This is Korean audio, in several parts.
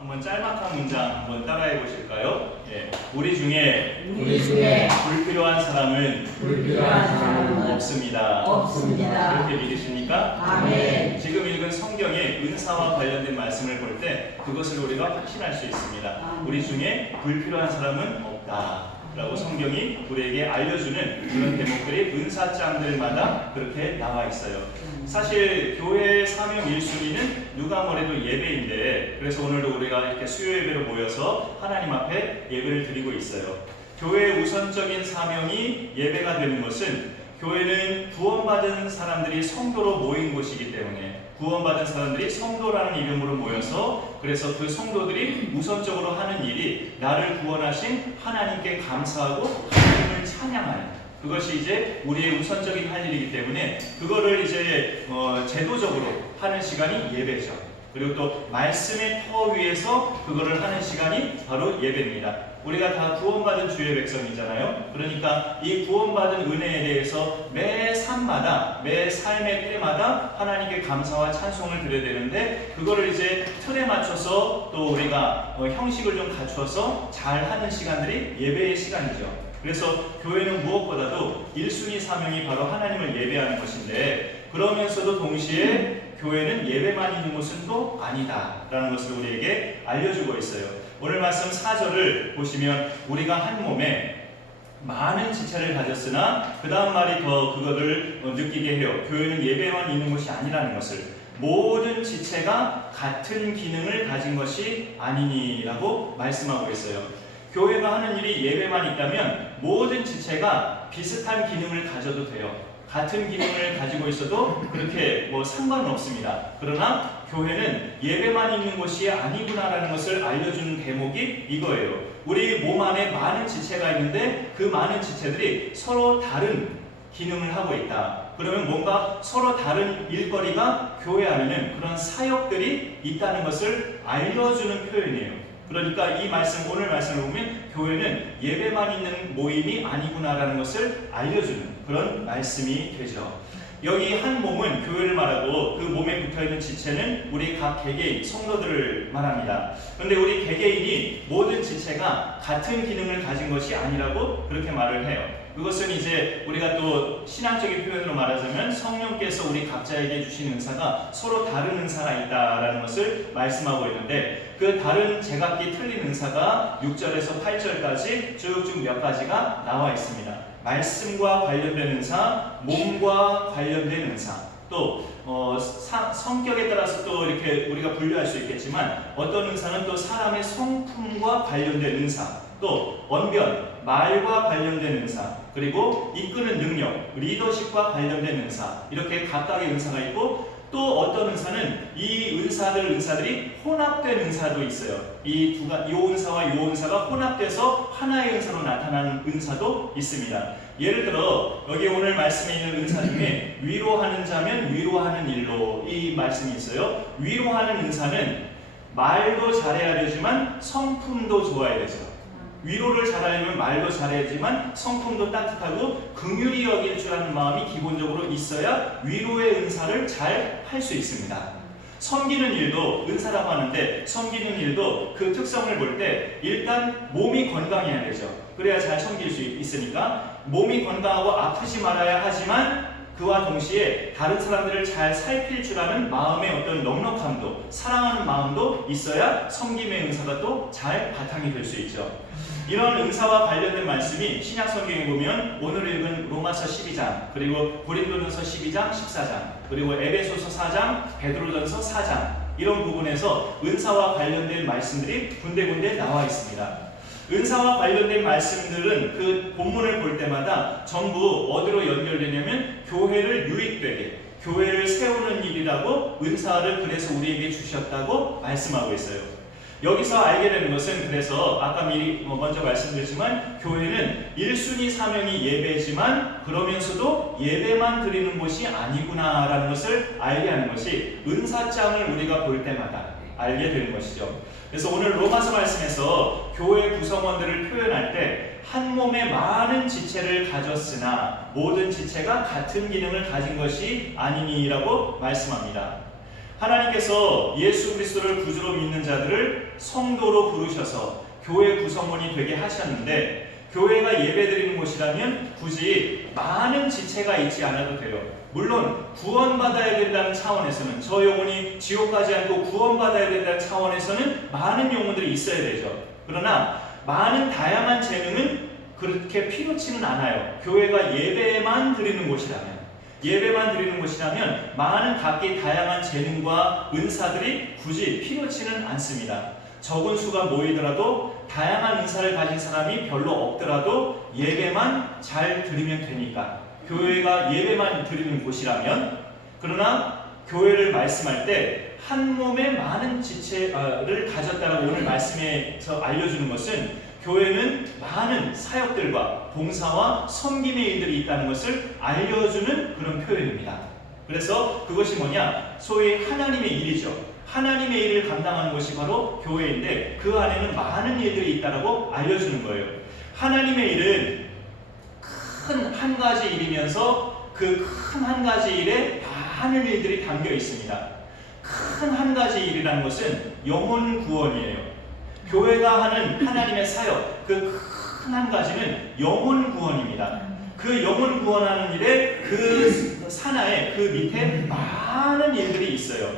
한번 짤막한 문장 한번 따라해 보실까요? 예. 우리 중에 불필요한 사람은 없습니다. 그렇게 믿으십니까? 아멘. 지금 읽은 성경의 은사와 관련된 말씀을 볼 때 그것을 우리가 확신할 수 있습니다. 우리 중에 불필요한 사람은 없다 라고 성경이 우리에게 알려주는 그런 대목들이 은사장들마다 그렇게 나와 있어요. 사실 교회의 사명 1순위는 누가 뭐래도 예배인데, 그래서 오늘도 우리가 이렇게 수요 예배로 모여서 하나님 앞에 예배를 드리고 있어요. 교회의 우선적인 사명이 예배가 되는 것은, 교회는 구원받은 사람들이 성도로 모인 곳이기 때문에, 구원받은 사람들이 성도라는 이름으로 모여서, 그래서 그 성도들이 우선적으로 하는 일이 나를 구원하신 하나님께 감사하고 하나님을 찬양하는, 그것이 이제 우리의 우선적인 할 일이기 때문에 그거를 이제 제도적으로 하는 시간이 예배죠. 그리고 또 말씀의 터 위에서 그거를 하는 시간이 바로 예배입니다. 우리가 다 구원받은 주의 백성이잖아요. 그러니까 이 구원받은 은혜에 대해서 매 삶마다, 매 삶의 때마다 하나님께 감사와 찬송을 드려야 되는데, 그거를 이제 틀에 맞춰서 또 우리가 형식을 좀 갖추어서 잘 하는 시간들이 예배의 시간이죠. 그래서 교회는 무엇보다도 1순위 사명이 바로 하나님을 예배하는 것인데, 그러면서도 동시에 교회는 예배만 있는 곳은 또 아니다라는 것을 우리에게 알려주고 있어요. 오늘 말씀 4절을 보시면, 우리가 한 몸에 많은 지체를 가졌으나, 그 다음 말이 더 그거를 느끼게 해요. 교회는 예배만 있는 곳이 아니라는 것을, 모든 지체가 같은 기능을 가진 것이 아니니라고 말씀하고 있어요. 교회가 하는 일이 예배만 있다면 모든 지체가 비슷한 기능을 가져도 돼요. 같은 기능을 가지고 있어도 그렇게 상관은 없습니다. 그러나 교회는 예배만 있는 곳이 아니구나라는 것을 알려주는 대목이 이거예요. 우리 몸 안에 많은 지체가 있는데 그 많은 지체들이 서로 다른 기능을 하고 있다. 그러면 뭔가 서로 다른 일거리가 교회 안에는 그런 사역들이 있다는 것을 알려주는 표현이에요. 그러니까 이 말씀, 오늘 말씀을 보면 교회는 예배만 있는 모임이 아니구나라는 것을 알려주는 그런 말씀이 되죠. 여기 한 몸은 교회를 말하고, 그 몸에 붙어있는 지체는 우리 각 개개인, 성도들을 말합니다. 그런데 우리 개개인이 모든 지체가 같은 기능을 가진 것이 아니라고 그렇게 말을 해요. 그것은 이제 우리가 또 신앙적인 표현으로 말하자면 성령께서 우리 각자에게 주신 은사가 서로 다른 은사가 있다라는 것을 말씀하고 있는데, 그 다른 제각기 틀린 은사가 6절에서 8절까지 쭉쭉 몇 가지가 나와 있습니다. 말씀과 관련된 은사, 몸과 관련된 은사, 또 성격에 따라서 또 이렇게 우리가 분류할 수 있겠지만, 어떤 은사는 또 사람의 성품과 관련된 은사, 또 언변, 말과 관련된 은사, 그리고 이끄는 능력, 리더십과 관련된 은사, 이렇게 각각의 은사가 있고, 또 어떤 은사는 이 은사들이 혼합된 은사도 있어요. 이 은사와 이 은사가 혼합돼서 하나의 은사로 나타나는 은사도 있습니다. 예를 들어 여기 오늘 말씀에 있는 은사 중에 위로하는 자면 위로하는 일로, 이 말씀이 있어요. 위로하는 은사는 말도 잘해야 되지만 성품도 좋아야 되죠. 위로를 잘하려면 말도 잘해야지만 성품도 따뜻하고 긍휼히 여길 줄 아는 마음이 기본적으로 있어야 위로의 은사를 잘 할 수 있습니다. 섬기는 일도 은사라고 하는데, 섬기는 일도 그 특성을 볼 때 일단 몸이 건강해야 되죠. 그래야 잘 섬길 수 있으니까 몸이 건강하고 아프지 말아야 하지만, 그와 동시에 다른 사람들을 잘 살필 줄 아는 마음의 어떤 넉넉함도, 사랑하는 마음도 있어야 섬김의 은사가 또 잘 바탕이 될 수 있죠. 이런 은사와 관련된 말씀이 신약 성경에 보면 오늘 읽은 로마서 12장, 그리고 고린도전서 12장, 14장, 그리고 에베소서 4장, 베드로전서 4장, 이런 부분에서 은사와 관련된 말씀들이 군데군데 나와 있습니다. 은사와 관련된 말씀들은 그 본문을 볼 때마다 전부 어디로 연결되냐면 교회를 유익되게, 교회를 세우는 일이라고 은사를 그래서 우리에게 주셨다고 말씀하고 있어요. 여기서 알게 되는 것은, 그래서 아까 미리 먼저 말씀드렸지만 교회는 1순위 사명이 예배지만 그러면서도 예배만 드리는 곳이 아니구나라는 것을 알게 하는 것이 은사장을 우리가 볼 때마다 알게 되는 것이죠. 그래서 오늘 로마서 말씀에서 교회 구성원들을 표현할 때 한 몸에 많은 지체를 가졌으나 모든 지체가 같은 기능을 가진 것이 아니니라고 말씀합니다. 하나님께서 예수 그리스도를 구주로 믿는 자들을 성도로 부르셔서 교회 구성원이 되게 하셨는데, 교회가 예배드리는 곳이라면 굳이 많은 지체가 있지 않아도 돼요. 물론 구원받아야 된다는 차원에서는, 저 영혼이 지옥 가지 않고 구원받아야 된다는 차원에서는 많은 영혼들이 있어야 되죠. 그러나 많은 다양한 재능은 그렇게 필요치는 않아요. 교회가 예배만 드리는 곳이라면 많은 각기 다양한 재능과 은사들이 굳이 필요치는 않습니다. 적은 수가 모이더라도, 다양한 은사를 가진 사람이 별로 없더라도 예배만 잘 드리면 되니까, 교회가 예배만 드리는 곳이라면. 그러나 교회를 말씀할 때 한 몸에 많은 지체를 가졌다라고 오늘 말씀에서 알려주는 것은, 교회는 많은 사역들과 봉사와 섬김의 일들이 있다는 것을 알려주는 그런 표현입니다. 그래서 그것이 뭐냐? 소위 하나님의 일이죠. 하나님의 일을 감당하는 것이 바로 교회인데, 그 안에는 많은 일들이 있다라고 알려주는 거예요. 하나님의 일은 큰 한 가지 일이면서 그 큰 한 가지 일에 많은 일들이 담겨 있습니다. 큰 한 가지 일이라는 것은 영혼 구원이에요. 교회가 하는 하나님의 사역, 그 큰 한 가지는 영혼 구원입니다. 그 영혼 구원하는 일에 그 산하에, 그 밑에 많은 일들이 있어요.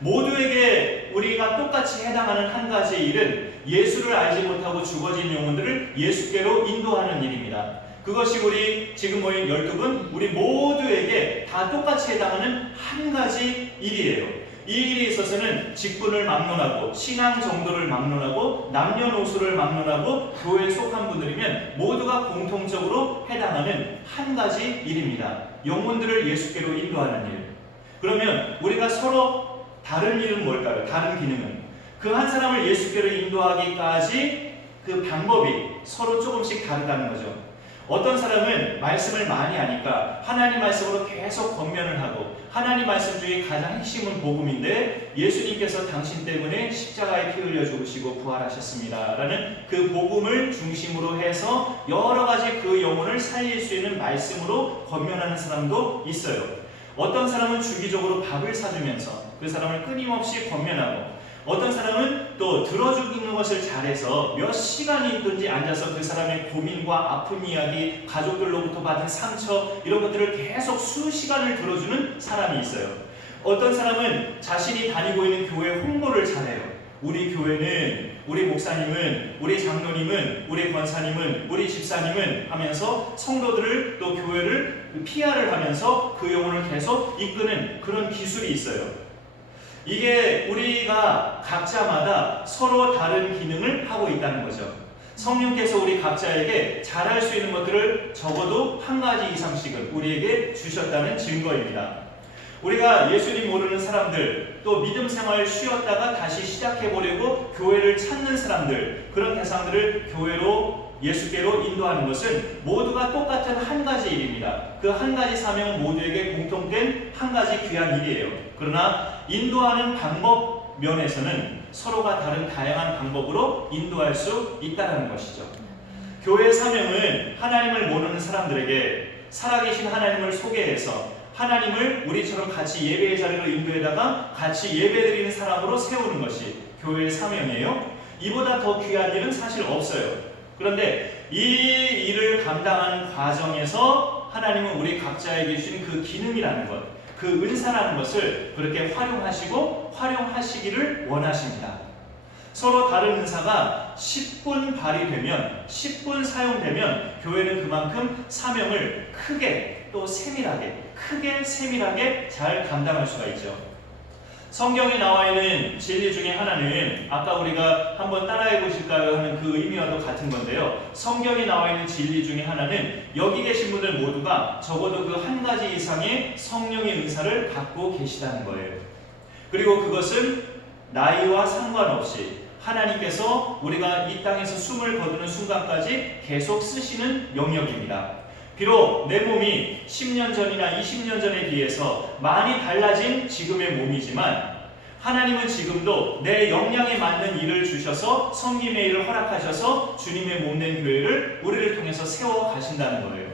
모두에게 우리가 똑같이 해당하는 한 가지 일은 예수를 알지 못하고 죽어진 영혼들을 예수께로 인도하는 일입니다. 그것이 우리 지금 모인 12분, 우리 모두에게 다 똑같이 해당하는 한 가지 일이에요. 이 일에 있어서는 직분을 막론하고, 신앙 정도를 막론하고, 남녀노소를 막론하고, 교회에 속한 분들이면 모두가 공통적으로 해당하는 한 가지 일입니다. 영혼들을 예수께로 인도하는 일. 그러면 우리가 서로 다른 일은 뭘까요? 다른 기능은? 그 한 사람을 예수께로 인도하기까지 그 방법이 서로 조금씩 다르다는 거죠. 어떤 사람은 말씀을 많이 하니까 하나님 말씀으로 계속 권면을 하고, 하나님 말씀 중에 가장 핵심은 복음인데, 예수님께서 당신 때문에 십자가에 피 흘려 죽으시고 부활하셨습니다 라는 그 복음을 중심으로 해서 여러 가지 그 영혼을 살릴 수 있는 말씀으로 권면하는 사람도 있어요. 어떤 사람은 주기적으로 밥을 사주면서 그 사람을 끊임없이 권면하고, 어떤 사람은 또 들어주는 것을 잘해서 몇 시간이든지 앉아서 그 사람의 고민과 아픈 이야기, 가족들로부터 받은 상처, 이런 것들을 계속 수시간을 들어주는 사람이 있어요. 어떤 사람은 자신이 다니고 있는 교회 홍보를 잘해요. 우리 교회는, 우리 목사님은, 우리 장로님은, 우리 권사님은, 우리 집사님은 하면서 성도들을, 또 교회를 PR을 하면서 그 영혼을 계속 이끄는 그런 기술이 있어요. 이게 우리가 각자마다 서로 다른 기능을 하고 있다는 거죠. 성령께서 우리 각자에게 잘할 수 있는 것들을 적어도 한 가지 이상씩은 우리에게 주셨다는 증거입니다. 우리가 예수님 모르는 사람들, 또 믿음 생활을 쉬었다가 다시 시작해보려고 교회를 찾는 사람들, 그런 대상들을 교회로, 예수께로 인도하는 것은 모두가 똑같은 한 가지 일입니다. 그 한 가지 사명은 모두에게 공통된 한 가지 귀한 일이에요. 그러나 인도하는 방법 면에서는 서로가 다른 다양한 방법으로 인도할 수 있다는 것이죠. 교회의 사명은 하나님을 모르는 사람들에게 살아계신 하나님을 소개해서 하나님을 우리처럼 같이 예배의 자리로 인도에다가 같이 예배드리는 사람으로 세우는 것이 교회의 사명이에요. 이보다 더 귀한 일은 사실 없어요. 그런데 이 일을 감당하는 과정에서 하나님은 우리 각자에게 주신 그 기능이라는 것, 그 은사라는 것을 그렇게 활용하시기를 원하십니다. 서로 다른 은사가 10분 발휘되면, 10분 사용되면 교회는 그만큼 사명을 크게, 또 세밀하게 잘 감당할 수가 있죠. 성경에 나와 있는 진리 중에 하나는, 아까 우리가 한번 따라해 보실까요 하는 그 의미와도 같은 건데요. 성경에 나와 있는 진리 중에 하나는 여기 계신 분들 모두가 적어도 그 한 가지 이상의 성령의 은사를 갖고 계시다는 거예요. 그리고 그것은 나이와 상관없이 하나님께서 우리가 이 땅에서 숨을 거두는 순간까지 계속 쓰시는 영역입니다. 비록 내 몸이 10년 전이나 20년 전에 비해서 많이 달라진 지금의 몸이지만, 하나님은 지금도 내 역량에 맞는 일을 주셔서 섬김의 일을 허락하셔서 주님의 몸된 교회를 우리를 통해서 세워 가신다는 거예요.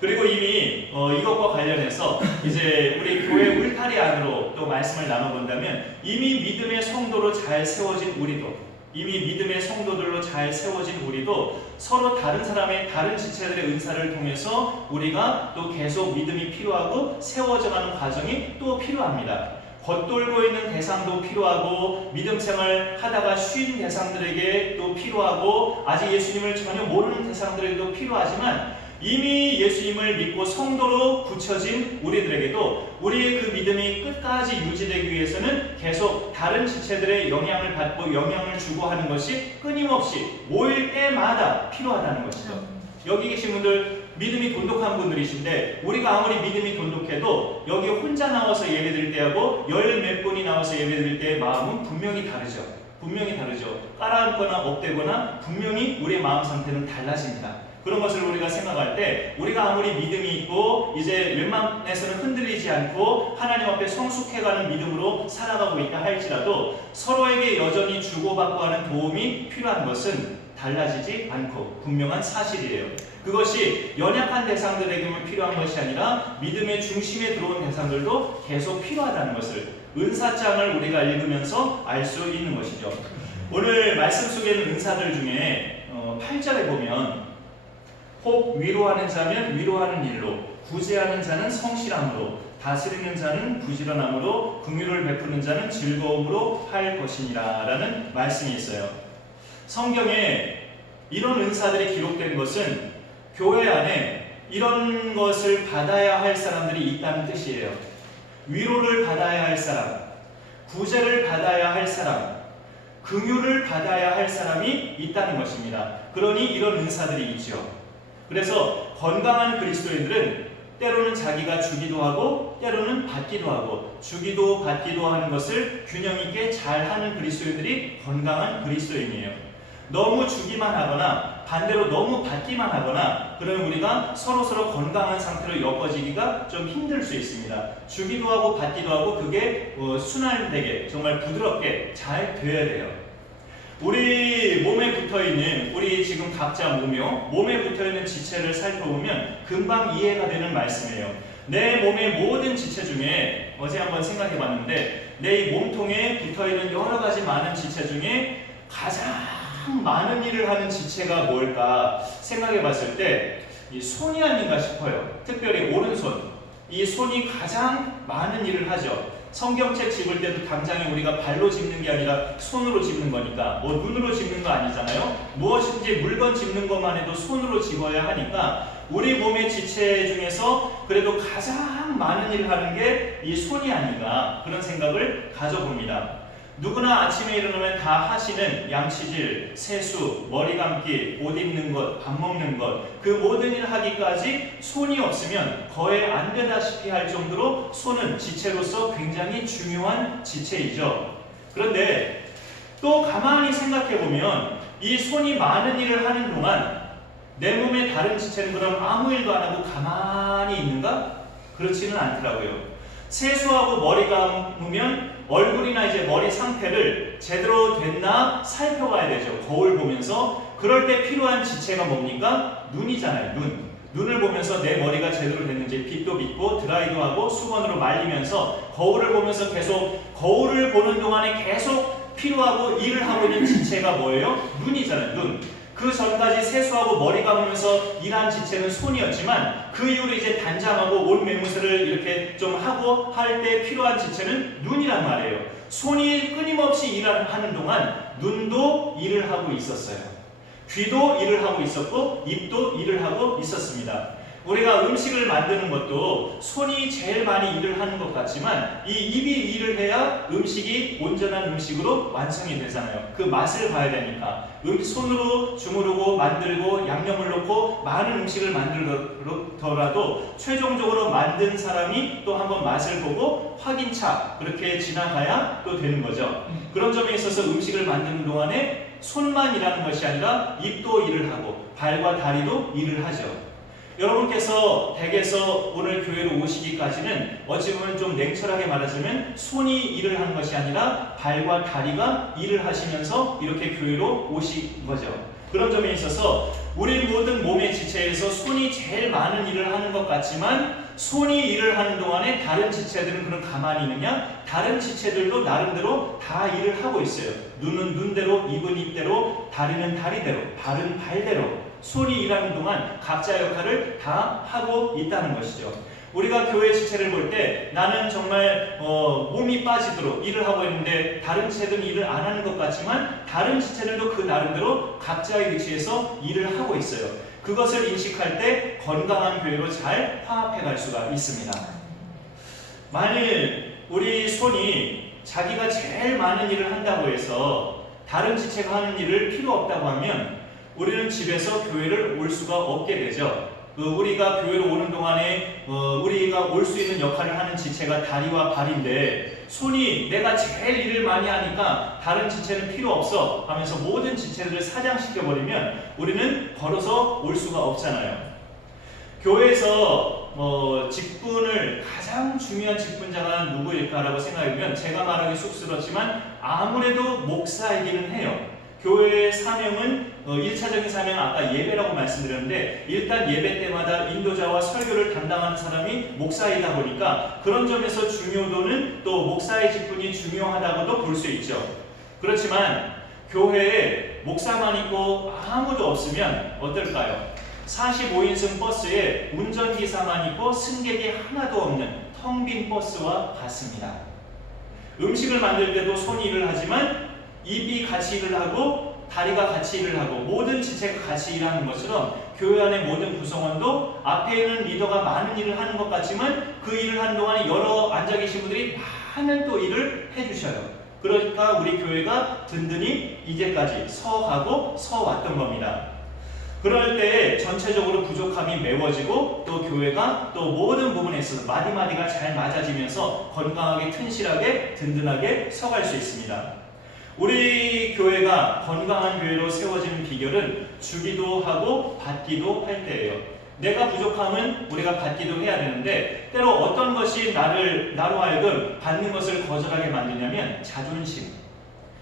그리고 이미 이것과 관련해서 이제 우리 교회 울타리 안으로 또 말씀을 나눠본다면 이미 믿음의 성도로 잘 세워진 우리도 이미 믿음의 성도들로 잘 세워진 우리도 서로 다른 사람의 다른 지체들의 은사를 통해서 우리가 또 계속 믿음이 필요하고 세워져가는 과정이 또 필요합니다. 겉돌고 있는 대상도 필요하고 믿음 생활 하다가 쉰 대상들에게 또 필요하고 아직 예수님을 전혀 모르는 대상들에게도 필요하지만 이미 예수님을 믿고 성도로 굳혀진 우리들에게도 우리의 그 믿음이 끝까지 유지되기 위해서는 계속 다른 지체들의 영향을 받고 영향을 주고 하는 것이 끊임없이 모일 때마다 필요하다는 것이죠. 여기 계신 분들 믿음이 돈독한 분들이신데 우리가 아무리 믿음이 돈독해도 여기 혼자 나와서 예배드릴 때하고 열 몇 분이 나와서 예배드릴 때의 마음은 분명히 다르죠. 분명히 다르죠. 깔아앉거나 업되거나 분명히 우리의 마음 상태는 달라집니다. 그런 것을 우리가 생각할 때 우리가 아무리 믿음이 있고 이제 웬만해서는 흔들리지 않고 하나님 앞에 성숙해가는 믿음으로 살아가고 있다 할지라도 서로에게 여전히 주고받고 하는 도움이 필요한 것은 달라지지 않고 분명한 사실이에요. 그것이 연약한 대상들에게만 필요한 것이 아니라 믿음의 중심에 들어온 대상들도 계속 필요하다는 것을 은사장을 우리가 읽으면서 알 수 있는 것이죠. 오늘 말씀 속에 있는 은사들 중에 8절에 보면 혹 위로하는 자면 위로하는 일로, 구제하는 자는 성실함으로, 다스리는 자는 부지런함으로, 긍휼을 베푸는 자는 즐거움으로 할 것이니라 라는 말씀이 있어요. 성경에 이런 은사들이 기록된 것은 교회 안에 이런 것을 받아야 할 사람들이 있다는 뜻이에요. 위로를 받아야 할 사람, 구제를 받아야 할 사람, 긍휼을 받아야 할 사람이 있다는 것입니다. 그러니 이런 은사들이 있죠. 그래서 건강한 그리스도인들은 때로는 자기가 주기도 하고 때로는 받기도 하고 주기도 받기도 하는 것을 균형 있게 잘하는 그리스도인들이 건강한 그리스도인이에요. 너무 주기만 하거나 반대로 너무 받기만 하거나 그러면 우리가 서로서로 건강한 상태로 엮어지기가 좀 힘들 수 있습니다. 주기도 하고 받기도 하고 그게 순환되게 정말 부드럽게 잘 되어야 돼요. 우리 몸에 붙어있는 우리 지금 각자 몸에 붙어있는 지체를 살펴보면 금방 이해가 되는 말씀이에요. 내 몸의 모든 지체 중에 어제 한번 생각해봤는데 내 이 몸통에 붙어있는 여러 가지 많은 지체 중에 가장 많은 일을 하는 지체가 뭘까 생각해봤을 때 이 손이 아닌가 싶어요. 특별히 오른손. 이 손이 가장 많은 일을 하죠. 성경책 집을 때도 당장에 우리가 발로 집는 게 아니라 손으로 집는 거니까 뭐 눈으로 집는 거 아니잖아요. 무엇인지 물건 집는 것만 해도 손으로 집어야 하니까 우리 몸의 지체 중에서 그래도 가장 많은 일을 하는 게 이 손이 아닌가 그런 생각을 가져봅니다. 누구나 아침에 일어나면 다 하시는 양치질, 세수, 머리 감기, 옷 입는 것, 밥 먹는 것 그 모든 일을 하기까지 손이 없으면 거의 안 되다시피 할 정도로 손은 지체로서 굉장히 중요한 지체이죠. 그런데 또 가만히 생각해보면 이 손이 많은 일을 하는 동안 내 몸의 다른 지체는 그럼 아무 일도 안 하고 가만히 있는가? 그렇지는 않더라고요. 세수하고 머리 감으면 얼굴이나 이제 머리 상태를 제대로 됐나 살펴봐야 되죠. 거울 보면서. 그럴 때 필요한 지체가 뭡니까? 눈이잖아요. 눈을 보면서 내 머리가 제대로 됐는지 빗도 빗고 드라이도 하고 수건으로 말리면서 거울을 보면서 계속 거울을 보는 동안에 계속 필요하고 일을 하고 있는 지체가 뭐예요? 눈이잖아요. 눈. 그 전까지 세수하고 머리 감으면서 일한 지체는 손이었지만 그 이후로 이제 단장하고 옷 매무새를 이렇게 좀 하고 할 때 필요한 지체는 눈이란 말이에요. 손이 끊임없이 일을 하는 동안 눈도 일을 하고 있었어요. 귀도 일을 하고 있었고 입도 일을 하고 있었습니다. 우리가 음식을 만드는 것도 손이 제일 많이 일을 하는 것 같지만 이 입이 일을 해야 음식이 온전한 음식으로 완성이 되잖아요. 그 맛을 봐야 되니까 손으로 주무르고 만들고 양념을 넣고 많은 음식을 만들더라도 최종적으로 만든 사람이 또 한번 맛을 보고 확인차 그렇게 지나가야 또 되는 거죠. 그런 점에 있어서 음식을 만드는 동안에 손만 일하는 것이 아니라 입도 일을 하고 발과 다리도 일을 하죠. 여러분께서 댁에서 오늘 교회로 오시기까지는 어찌 보면 좀 냉철하게 말하자면 손이 일을 하는 것이 아니라 발과 다리가 일을 하시면서 이렇게 교회로 오신 거죠. 그런 점에 있어서 우리 모든 몸의 지체에서 손이 제일 많은 일을 하는 것 같지만 손이 일을 하는 동안에 다른 지체들은 그럼 가만히 있느냐? 다른 지체들도 나름대로 다 일을 하고 있어요. 눈은 눈대로, 입은 입대로, 다리는 다리대로, 발은 발대로 손이 일하는 동안 각자 역할을 다 하고 있다는 것이죠. 우리가 교회 지체를 볼 때 나는 정말 몸이 빠지도록 일을 하고 있는데 다른 지체들은 일을 안 하는 것 같지만 다른 지체들도 그 나름대로 각자의 위치에서 일을 하고 있어요. 그것을 인식할 때 건강한 교회로 잘 화합해 갈 수가 있습니다. 만일 우리 손이 자기가 제일 많은 일을 한다고 해서 다른 지체가 하는 일을 필요 없다고 하면 우리는 집에서 교회를 올 수가 없게 되죠. 우리가 교회로 오는 동안에 우리가 올 수 있는 역할을 하는 지체가 다리와 발인데 손이 내가 제일 일을 많이 하니까 다른 지체는 필요 없어 하면서 모든 지체들을 사장시켜버리면 우리는 걸어서 올 수가 없잖아요. 교회에서 직분을 가장 중요한 직분자가 누구일까라고 생각하면 제가 말하기 쑥스럽지만 아무래도 목사이기는 해요. 교회의 사명은 1차적인 사명은 아까 예배라고 말씀드렸는데 일단 예배 때마다 인도자와 설교를 담당하는 사람이 목사이다 보니까 그런 점에서 중요도는 또 목사의 직분이 중요하다고도 볼 수 있죠. 그렇지만 교회에 목사만 있고 아무도 없으면 어떨까요? 45인승 버스에 운전기사만 있고 승객이 하나도 없는 텅 빈 버스와 같습니다. 음식을 만들 때도 손이 일을 하지만 입이 같이 일을 하고 다리가 같이 일을 하고 모든 지체가 같이 일하는 것처럼 교회 안의 모든 구성원도 앞에 있는 리더가 많은 일을 하는 것 같지만 그 일을 하는 동안에 여러 앉아 계신 분들이 많은 또 일을 해주셔요. 그러니까 우리 교회가 든든히 이제까지 서가고 서왔던 겁니다. 그럴 때 전체적으로 부족함이 메워지고 또 교회가 또 모든 부분에 있어서 마디마디가 잘 맞아지면서 건강하게 튼실하게 든든하게 서갈 수 있습니다. 우리 교회가 건강한 교회로 세워지는 비결은 주기도 하고 받기도 할 때예요. 내가 부족함은 우리가 받기도 해야 되는데 때로 어떤 것이 나로 하여금 받는 것을 거절하게 만드냐면 자존심.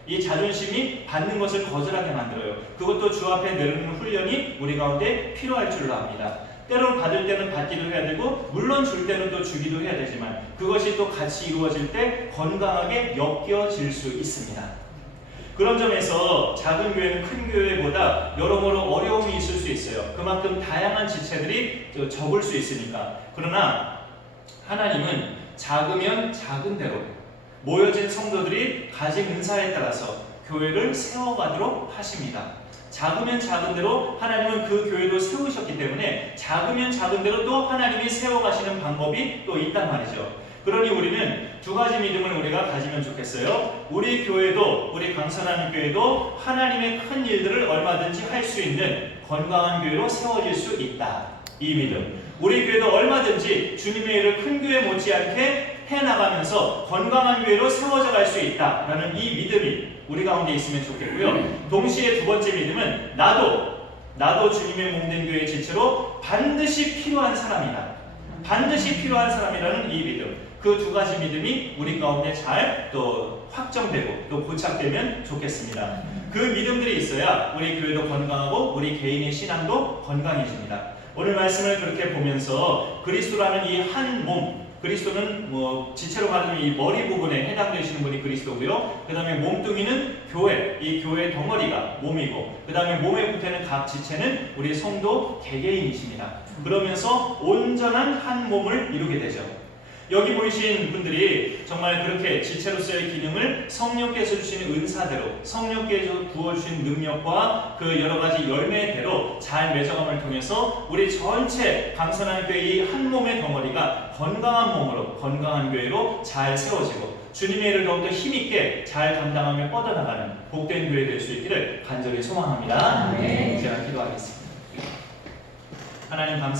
이 자존심이 받는 것을 거절하게 만들어요. 그것도 주 앞에 내려놓는 훈련이 우리 가운데 필요할 줄로 압니다. 때로 받을 때는 받기도 해야 되고 물론 줄 때는 또 주기도 해야 되지만 그것이 또 같이 이루어질 때 건강하게 엮여질 수 있습니다. 그런 점에서 작은 교회는 큰 교회보다 여러모로 어려움이 있을 수 있어요. 그만큼 다양한 지체들이 적을 수 있으니까. 그러나 하나님은 작으면 작은 대로 모여진 성도들이 가진 은사에 따라서 교회를 세워가도록 하십니다. 작으면 작은 대로 하나님은 그 교회도 세우셨기 때문에 작으면 작은 대로 또 하나님이 세워가시는 방법이 또 있단 말이죠. 그러니 우리는 두 가지 믿음을 우리가 가지면 좋겠어요. 우리 교회도, 우리 강선하는 교회도 하나님의 큰 일들을 얼마든지 할 수 있는 건강한 교회로 세워질 수 있다. 이 믿음. 우리 교회도 얼마든지 주님의 일을 큰 교회 못지않게 해나가면서 건강한 교회로 세워져 갈 수 있다라는 이 믿음이 우리 가운데 있으면 좋겠고요. 동시에 두 번째 믿음은 나도 주님의 몸된 교회의 지체로 반드시 필요한 사람이다. 반드시 필요한 사람이라는 이 믿음. 그 두 가지 믿음이 우리 가운데 잘 또 확정되고 또 고착되면 좋겠습니다. 그 믿음들이 있어야 우리 교회도 건강하고 우리 개인의 신앙도 건강해집니다. 오늘 말씀을 그렇게 보면서 그리스도라는 이 한 몸, 그리스도는 지체로 말하면 이 머리 부분에 해당되시는 분이 그리스도고요. 그 다음에 몸뚱이는 교회, 이 교회 덩어리가 몸이고, 그 다음에 몸에 붙어있는 각 지체는 우리 성도 개개인이십니다. 그러면서 온전한 한 몸을 이루게 되죠. 여기 보이신 분들이 정말 그렇게 지체로서의 기능을 성령께서 주시는 은사대로, 성령께서 부어주신 능력과 그 여러가지 열매대로 잘 맺어감을 통해서 우리 전체 강선한 교회 이 한 몸의 덩어리가 건강한 몸으로, 건강한 교회로 잘 세워지고 주님의 일을 더욱더 힘있게 잘 감당하며 뻗어나가는 복된 교회 될 수 있기를 간절히 소망합니다. 제가 기도하겠습니다. 하나님 감사합니다.